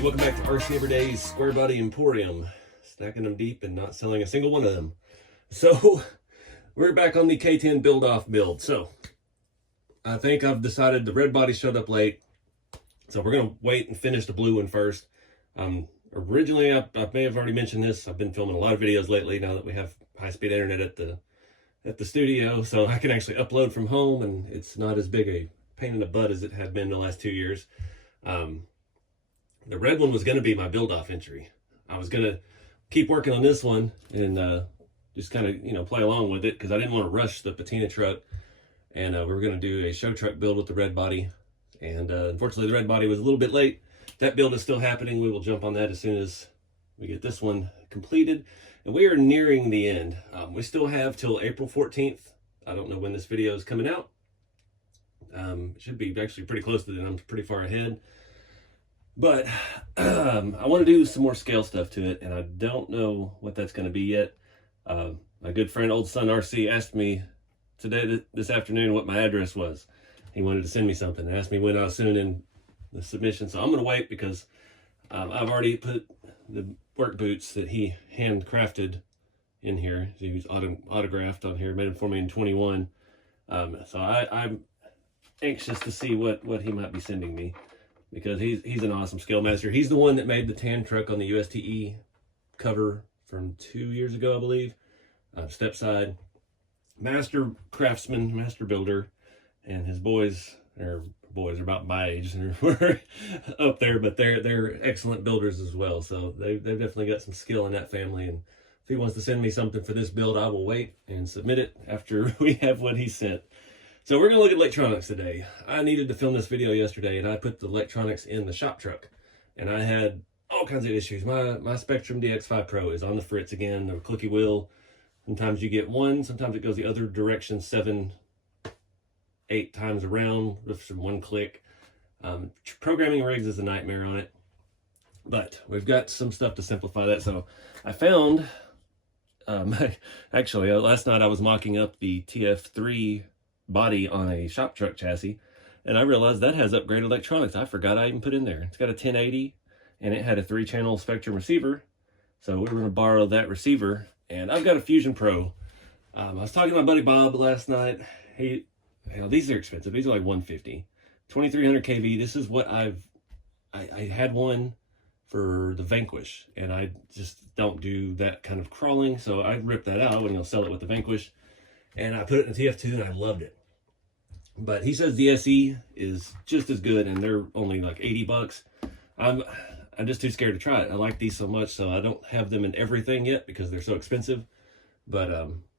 Hey, welcome back to RC4wd's Square Body Emporium. Stacking them deep and not selling a single one of them. So, we're back on the K10 build-off build. So, I think I've decided the red body showed up late. So, we're going to wait and finish the blue one first. Originally, I may have already mentioned this. I've been filming a lot of videos lately now that we have high-speed internet at the studio. So, I can actually upload from home, and it's not as big a pain in the butt as it had been the last 2 years. The red one was going to be my build-off entry. I was going to keep working on this one and just kind of, play along with it because I didn't want to rush the patina truck. And we were going to do a show truck build with the red body. And unfortunately, the red body was a little bit late. That build is still happening. We will jump on that as soon as we get this one completed. And we are nearing the end. We still have till April 14th. I don't know when this video is coming out. It should be actually pretty close to that. I'm pretty far ahead. But I want to do some more scale stuff to it, and I don't know what that's going to be yet. My good friend Old Son RC asked me this afternoon what my address was. He wanted to send me something and asked me when I was sending in the submission. So I'm going to wait because I've already put the work boots that he handcrafted in here. He was autographed on here, made them for me in 21. So I'm anxious to see what he might be sending me, because he's an awesome scale master. He's the one that made the tan truck on the USTE cover from 2 years ago, I believe. Step side, master craftsman, master builder, and his boys are about my age and we're up there, but they're excellent builders as well. So they've definitely got some skill in that family. And if he wants to send me something for this build, I will wait and submit it after we have what he sent. So we're going to look at electronics today. I needed to film this video yesterday, and I put the electronics in the shop truck. And I had all kinds of issues. My Spectrum DX5 Pro is on the fritz again, the clicky wheel. Sometimes you get one, sometimes it goes the other direction 7, 8 times around with some one click. Programming rigs is a nightmare on it. But we've got some stuff to simplify that. So I found, actually, last night I was mocking up the TF2 body on a shop truck chassis, and I realized that has upgraded electronics. I forgot I even put in there. It's got a 1080 and it had a 3-channel Spectrum receiver, so we were going to borrow that receiver. And I've got a Fusion Pro. I was talking to my buddy Bob last night. These are expensive. These are like $150, 2300 kV. This is what I had one for the Vanquish, and I just don't do that kind of crawling, so I ripped that out. I wasn't going to sell it with the Vanquish, and I put it in the TF2 and I loved it. But he says the SE is just as good, and they're only like 80 bucks. I'm just too scared to try it. I like these so much, so I don't have them in everything yet because they're so expensive. But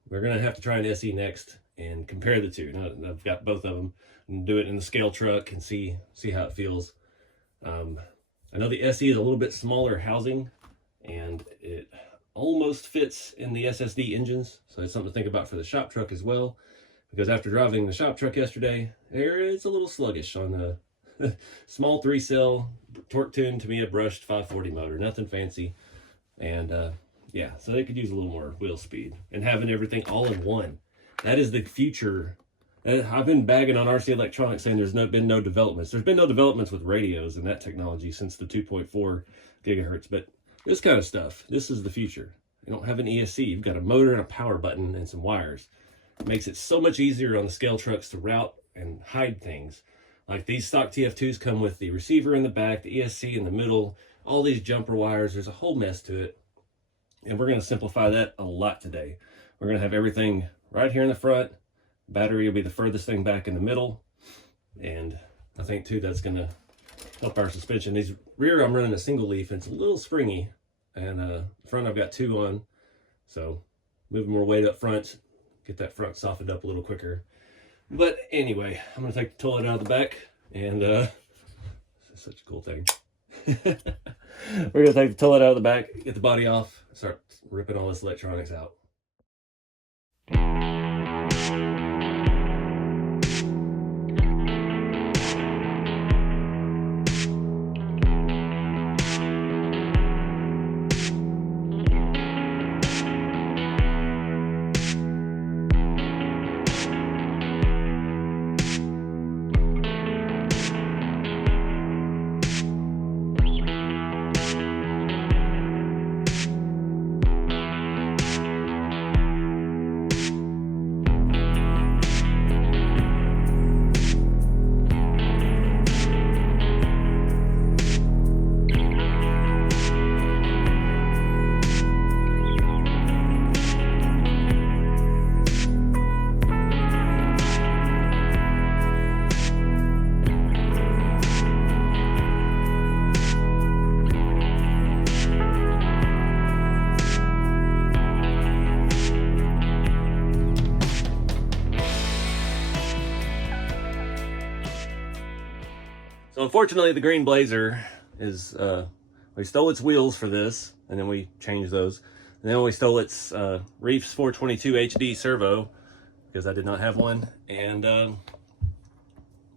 we're going to have to try an SE next and compare the two. Now, I've got both of them, and do it in the scale truck and see how it feels. I know the SE is a little bit smaller housing, and it almost fits in the SSD engines, so it's something to think about for the shop truck as well, because after driving the shop truck yesterday, it's a little sluggish on the small 3-cell torque tune, to me a brushed 540 motor, nothing fancy. And yeah, so they could use a little more wheel speed, and having everything all in one, that is the future. I've been bagging on RC Electronics saying there's been no developments. There's been no developments with radios and that technology since the 2.4 gigahertz, but this kind of stuff, this is the future. You don't have an ESC. You've got a motor and a power button and some wires. It makes it so much easier on the scale trucks to route and hide things. Like these stock TF2s come with the receiver in the back, the ESC in the middle, all these jumper wires. There's a whole mess to it. And we're going to simplify that a lot today. We're going to have everything right here in the front. Battery will be the furthest thing back in the middle. And I think too that's going to help our suspension. These rear, I'm running a single leaf, and it's a little springy, and front I've got 2 on, so moving more weight up front, get that front softened up a little quicker. But anyway, I'm going to take the toilet out of the back, and this is such a cool thing. We're going to take the toilet out of the back, get the body off, start ripping all this electronics out. So unfortunately, the green Blazer is, we stole its wheels for this, and then we changed those. And then we stole its Reefs 422 HD servo, because I did not have one. And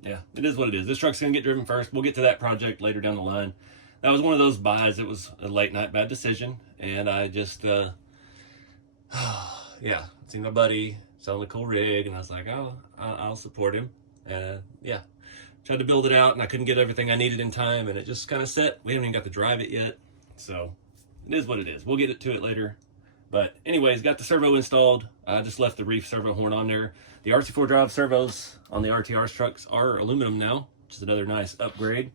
yeah, it is what it is. This truck's gonna get driven first. We'll get to that project later down the line. That was one of those buys. It was a late night bad decision, and I just yeah, seen my buddy selling a cool rig, and I was like, oh, I'll support him. Yeah, tried to build it out, and I couldn't get everything I needed in time, and it just kind of set. We haven't even got to drive it yet, so it is what it is. We'll get to it later. But anyways, got the servo installed. I just left the Reef servo horn on there. The RC4 drive servos on the RTR's trucks are aluminum now, which is another nice upgrade.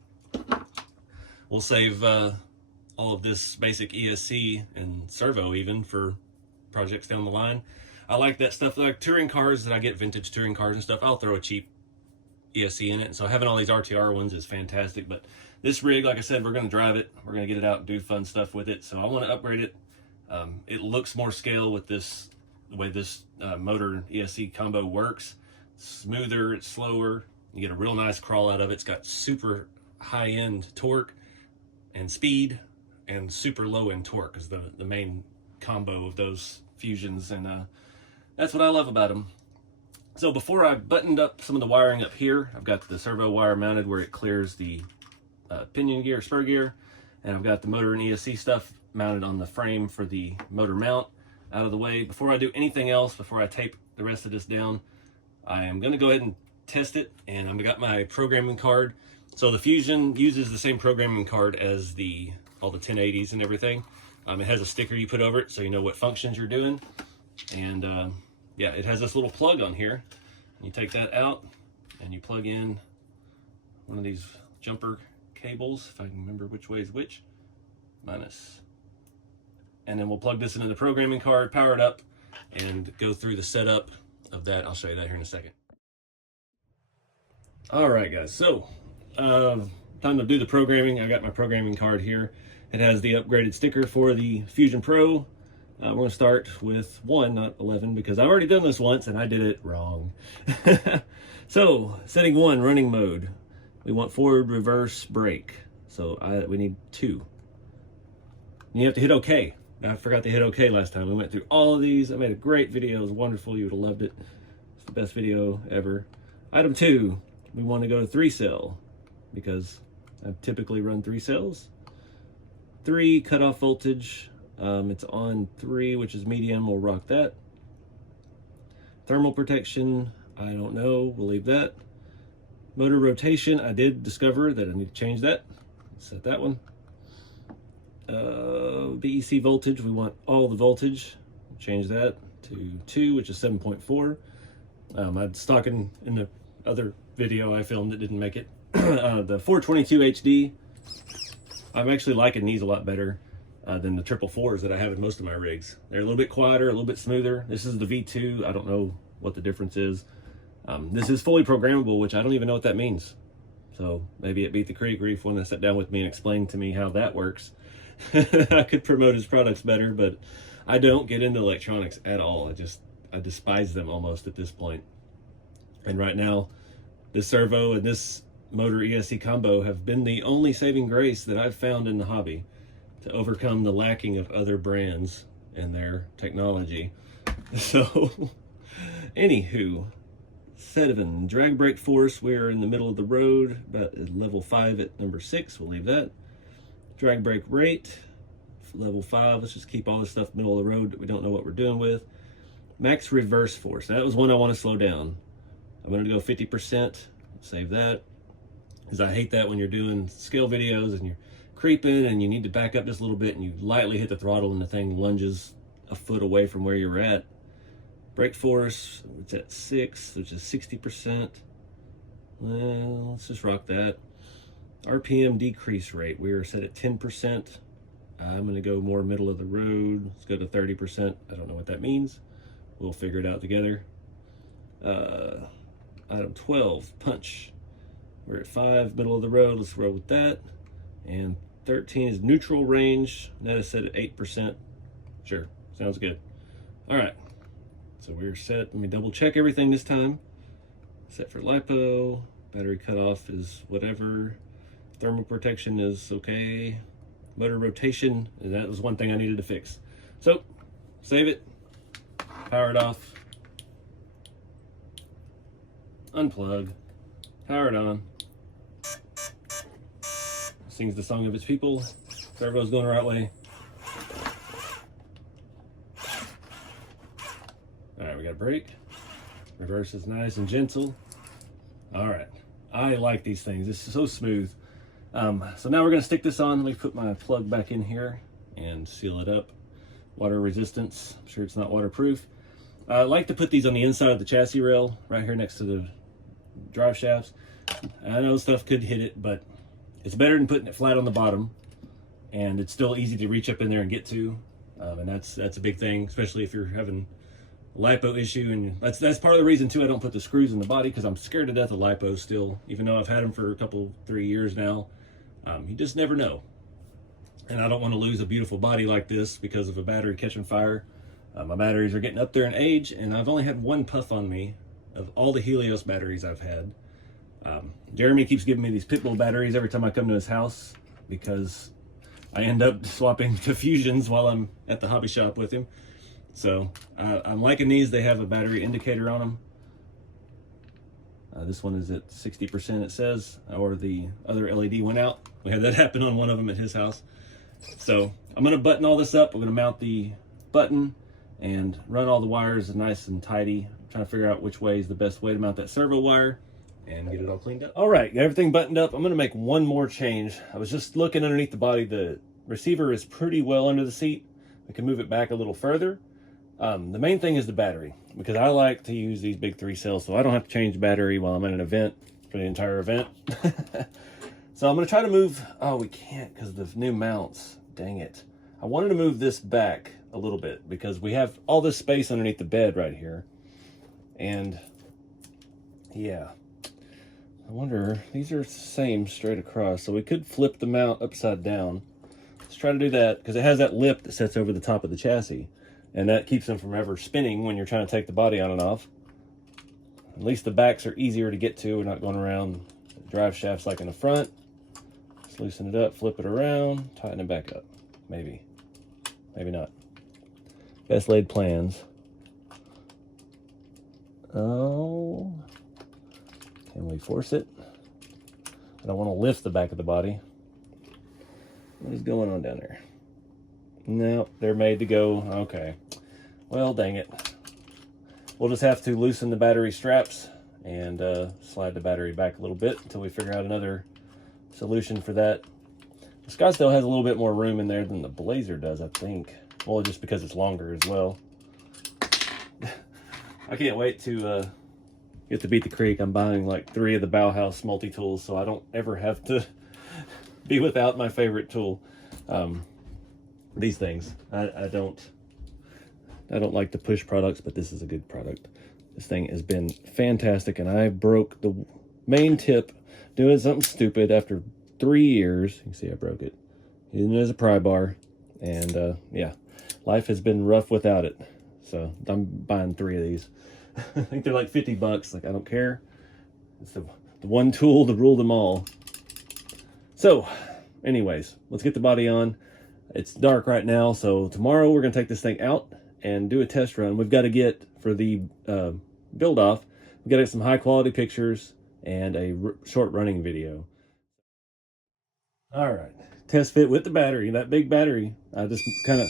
We'll save all of this basic ESC and servo even for projects down the line. I like that stuff. Like touring cars that I get, vintage touring cars and stuff, I'll throw a cheap ESC in it. And so having all these RTR ones is fantastic. But this rig, like I said, we're going to drive it. We're going to get it out and do fun stuff with it. So I want to upgrade it. It looks more scale with this, the way this motor ESC combo works. It's smoother, it's slower. You get a real nice crawl out of it. It's got super high-end torque and speed, and super low-end torque is the main combo of those fusions, and that's what I love about them. So before I buttoned up some of the wiring up here, I've got the servo wire mounted where it clears the pinion gear, spur gear, and I've got the motor and ESC stuff mounted on the frame for the motor mount out of the way. Before I do anything else, before I tape the rest of this down, I am going to go ahead and test it, and I've got my programming card. So the Fusion uses the same programming card as all the 1080s and everything. It has a sticker you put over it so you know what functions you're doing. And yeah, it has this little plug on here. You take that out and you plug in one of these jumper cables, if I can remember which way is which, minus. And then we'll plug this into the programming card, power it up, and go through the setup of that. I'll show you that here in a second. All right, guys, so time to do the programming. I got my programming card here. It has the upgraded sticker for the Fusion Pro. We're going to start with 1, not 11, because I've already done this once and I did it wrong. So, setting 1, running mode. We want forward, reverse, brake. So we need 2. You have to hit OK. I forgot to hit OK last time. We went through all of these. I made a great video. It was wonderful. You would have loved it. It's the best video ever. Item 2, we want to go to 3-cell because I typically run 3 cells. 3, cutoff voltage. It's on 3, which is medium. We'll rock that. Thermal protection, I don't know. We'll leave that. Motor rotation, I did discover that I need to change that. Set that one. BEC voltage, we want all the voltage. Change that to 2, which is 7.4. I was talking in the other video I filmed that didn't make it. The 422 HD, I'm actually liking these a lot better than the 444s that I have in most of my rigs. They're a little bit quieter, a little bit smoother. This is the V2. I don't know what the difference is. This is fully programmable, which I don't even know what that means. So maybe it beat the Creek Reef when they sat down with me and explained to me how that works. I could promote his products better, but I don't get into electronics at all. I despise them almost at this point. And right now, this servo and this motor ESC combo have been the only saving grace that I've found in the hobby to overcome the lacking of other brands and their technology. So, anywho, 7, drag brake force, we're in the middle of the road, about level 5 at number 6, we'll leave that. Drag brake rate, level 5, let's just keep all this stuff middle of the road that we don't know what we're doing with. Max reverse force, that was one I want to slow down. I'm going to go 50%, save that, because I hate that when you're doing scale videos and you're creeping and you need to back up just a little bit and you lightly hit the throttle and the thing lunges a foot away from where you're at. Brake force, it's at 6, which is 60%. Well, let's just rock that. RPM decrease rate, we are set at 10%. I'm going to go more middle of the road. Let's go to 30%. I don't know what that means. We'll figure it out together. Item 12, punch. We're at 5, middle of the road. Let's roll with that. And 13 is neutral range. That is set at 8%. Sure, sounds good. All right, so we're set. Let me double check everything this time. Set for LiPo. Battery cutoff is whatever. Thermal protection is okay. Motor rotation, that was one thing I needed to fix. So, save it, power it off, unplug, power it on. Sings the song of its people. Servo's going the right way. All right, we got a brake. Reverse is nice and gentle. All right, I like these things. This is so smooth. So now we're gonna stick this on. Let me put my plug back in here and seal it up. Water resistance, I'm sure it's not waterproof. I like to put these on the inside of the chassis rail, right here next to the drive shafts. I know stuff could hit it, but it's better than putting it flat on the bottom, and it's still easy to reach up in there and get to. And that's a big thing, especially if you're having a lipo issue. And that's part of the reason too I don't put the screws in the body, because I'm scared to death of lipo still, even though I've had them for a couple, 3 years now. You just never know. And I don't want to lose a beautiful body like this because of a battery catching fire. My batteries are getting up there in age, and I've only had one puff on me of all the Helios batteries I've had. Jeremy keeps giving me these Pitbull batteries every time I come to his house, because I end up swapping to Fusions while I'm at the hobby shop with him. So I'm liking these. They have a battery indicator on them. This one is at 60%, it says, or the other LED went out. We had that happen on one of them at his house. So I'm going to button all this up. We're going to mount the button and run all the wires nice and tidy. I'm trying to figure out which way is the best way to mount that servo wire and get it all cleaned up. All right, got everything buttoned up. I'm going to make one more change. I was just looking underneath the body. The receiver is pretty well under the seat. We can move it back a little further. The main thing is the battery, because I like to use these big 3 cells so I don't have to change battery while I'm at an event for the entire event. So I'm going to try to move, oh, we can't because of the new mounts. Dang it. I wanted to move this back a little bit because we have all this space underneath the bed right here. And yeah, I wonder, these are the same straight across, so we could flip the mount upside down. Let's try to do that, because it has that lip that sits over the top of the chassis, and that keeps them from ever spinning when you're trying to take the body on and off. At least the backs are easier to get to. We're not going around the drive shafts like in the front. Just loosen it up, flip it around, tighten it back up. Maybe. Maybe not. Best laid plans. Oh. Can we force it? I don't want to lift the back of the body. What is going on down there? No, they're made to go. Okay. Well, dang it. We'll just have to loosen the battery straps and slide the battery back a little bit until we figure out another solution for that. The Scottsdale has a little bit more room in there than the Blazer does, I think. Well, just because it's longer as well. I can't wait to get to beat the creek. I'm buying like 3 of the Bauhaus multi-tools, so I don't ever have to be without my favorite tool. These things. I don't like to push products, but this is a good product. This thing has been fantastic, and I broke the main tip doing something stupid after 3 years. You can see I broke it. Using it as a pry bar, and yeah, life has been rough without it. So I'm buying 3 of these. I think they're like $50. Like, I don't care. It's the one tool to rule them all. So, anyways, let's get the body on. It's dark right now, so tomorrow we're going to take this thing out and do a test run. We've got to get, for the build off, we've got to get some high quality pictures and a short running video. All right, test fit with the battery, that big battery. I just kind of,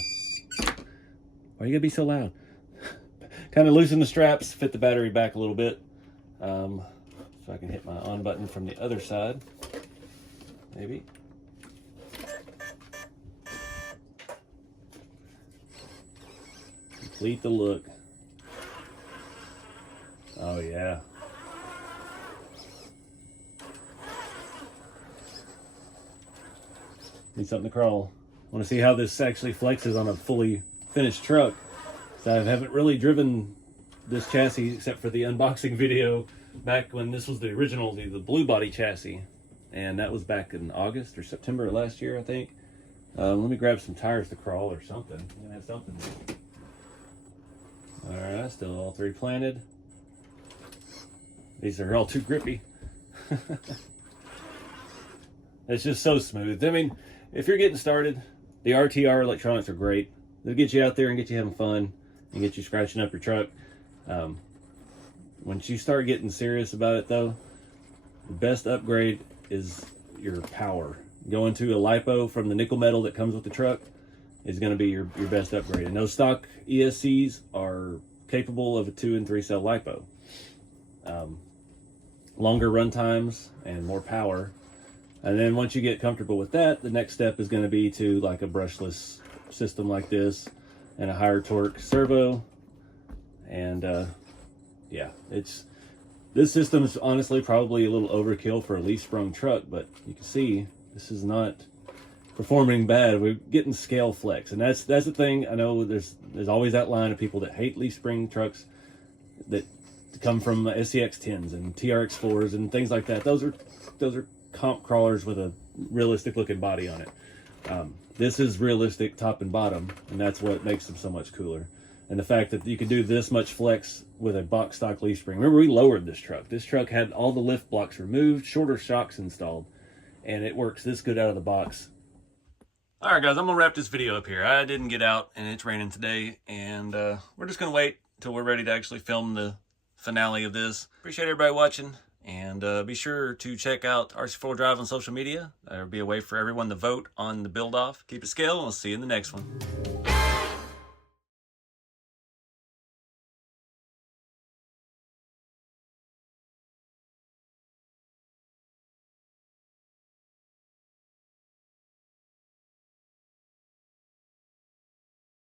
why are you gonna be so loud? Kind of loosen the straps, fit the battery back a little bit. So I can hit my on button from the other side, maybe. Complete the look. Oh yeah. Need something to crawl. I want to see how this actually flexes on a fully finished truck. So I haven't really driven this chassis except for the unboxing video back when this was the original, the blue body chassis. And that was back in August or September of last year, I think. Let me grab some tires to crawl or something. I'm gonna have something. All right, still all 3 planted. These are all too grippy. It's just so smooth. I mean, if you're getting started, the RTR electronics are great. They'll get you out there and get you having fun and get you scratching up your truck. Once you start getting serious about it though, the best upgrade is your power. Going to a LiPo from the nickel metal that comes with the truck is going to be your best upgrade. And those stock ESCs are capable of a 2 and 3 cell LiPo. Longer run times and more power. And then once you get comfortable with that, the next step is going to be to like a brushless system like this and a higher torque servo. And yeah, this system is honestly probably a little overkill for a leaf sprung truck, but you can see this is not performing bad. We're getting scale flex, and that's the thing. I know there's always that line of people that hate leaf spring trucks that come from SCX10s and TRX4s and things like that. Those are comp crawlers with a realistic looking body on it. This is realistic top and bottom, and that's what makes them so much cooler. And the fact that you can do this much flex with a box stock leaf spring. Remember, we lowered this truck. This truck had all the lift blocks removed, shorter shocks installed, and it works this good out of the box. All right, guys, I'm gonna wrap this video up here. I didn't get out, and it's raining today, and we're just gonna wait until we're ready to actually film the finale of this. Appreciate everybody watching, and be sure to check out RC4 Drive on social media. There'll be a way for everyone to vote on the build off. Keep it scale, and we'll see you in the next one.